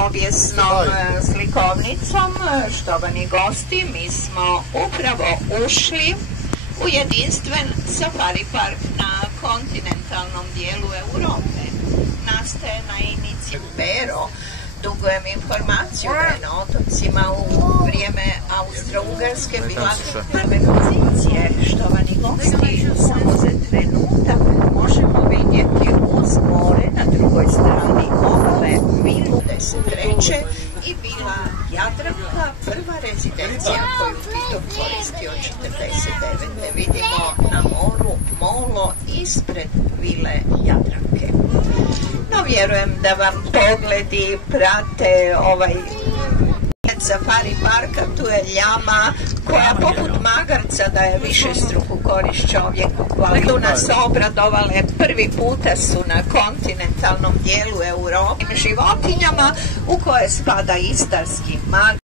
povijesnom slikovnicom, štovani gosti, mi smo upravo ušli u jedinstven safari park na kontinentalnom dijelu Europe. Nastaje na inicijativu Bero. Dugujem informaciju da je na otocima u vrijeme Austro-Ugarske bila prve pozicije. Štovani gosti, samo za trenutak možemo vidjeti uz more na drugoj strani obale vilu 13. i vila Jadranka, prva rezidencija koju Tito koristi od 49. Vidimo na moru molo ispred vile Jadranke. No, vjerujem da vam pogledi prate ovaj safari parka. Tu je ljama koja poput magarca daje višestruku korist čovjeku. Tu nas obradovale, prvi puta su na kontinentalnom dijelu Europe životinjama u koje spada istarski mag